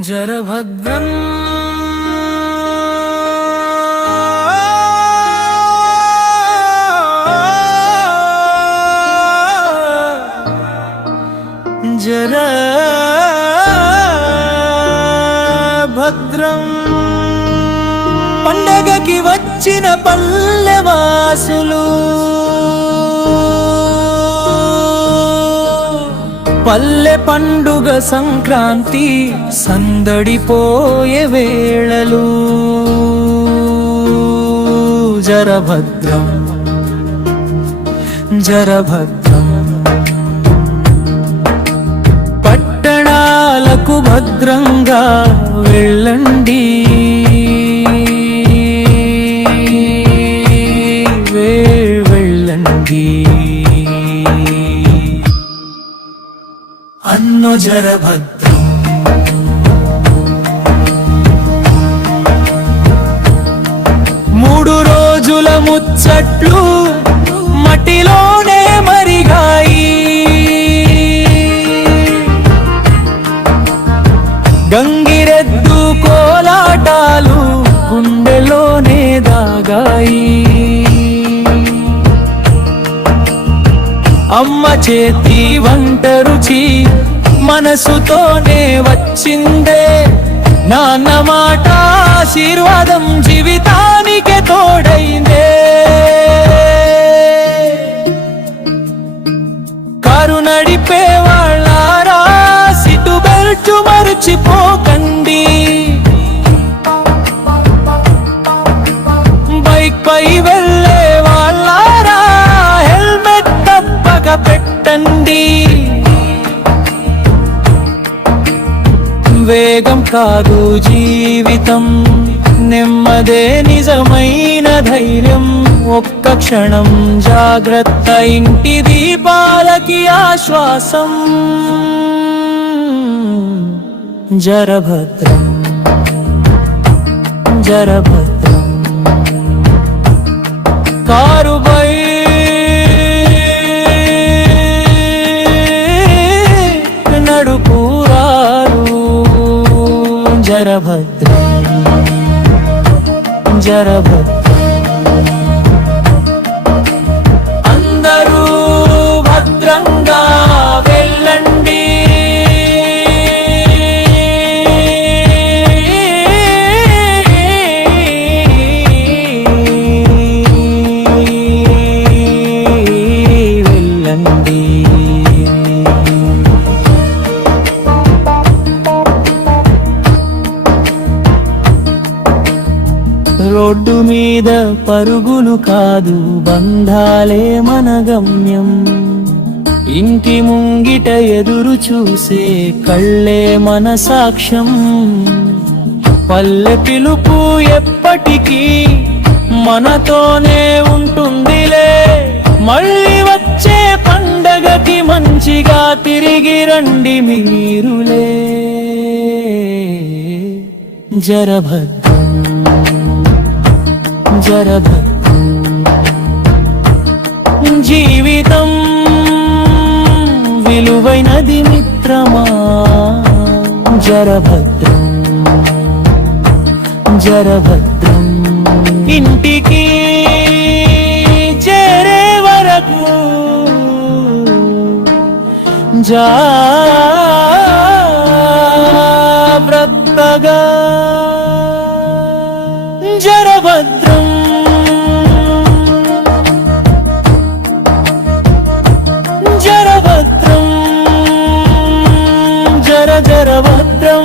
జరభద్రం జరభద్రం పండగకి వచ్చిన పల్లెవాసులు పల్లె పండుగ సంక్రాంతి సందడిపోయే వేళలు జరభద్రం జరభద్రం పట్టణాలకు భద్రంగా వెళ్ళండి వెళ్ళండి అన్నో జరభద్రం మూడు రోజుల ముచ్చట్లు మట్టిలోనే మరిగాయి గంగిరెద్దు కోలాటాలు గుండెలోనే దాగాయి అమ్మ చేతి వంట రుచి మనసుతోనే వచ్చిందే నాన్న మాట ఆశీర్వాదం జీవితానికే తోడైందే కారు నడిపే వాళ్ళారా సీటు బెల్ట్ మర్చిపోకండి బైక్ పై వెళ్ళే వాళ్ళారా హెల్మెట్ తప్పక పెట్టండి వేగం కాదు జీవితం నెమ్మదే నిజమైన ధైర్యం ఒక్క క్షణం జాగ్రత్త ఇంటి దీపాలకి ఆశ్వాసం జరభద్రం జరభద్రం కారుపై నడుపురారు జరభద్రం జరభద్రం అందరూ భద్రంగా వెళ్ళండి వెళ్ళండి రోడ్డు మీద పరుగులు కాదు బంధాలే మన గమ్యం ఇంటి ముంగిట ఎదురు చూసే కళ్ళే మన సాక్ష్యం పల్లె పిలుపు ఎప్పటికీ మనతోనే ఉంటుందిలే మళ్ళీ వచ్చే పండగకి మంచిగా తిరిగి రండి మీరులే జరభద్రం జరభద్రం జీవితం విలువైనది మిత్రమా జరభద్రం జరభద్రం ఇంటికి చేరే వరకు జాగ్రత్తగా జరభద్రం జరభద్రం జరభద్రం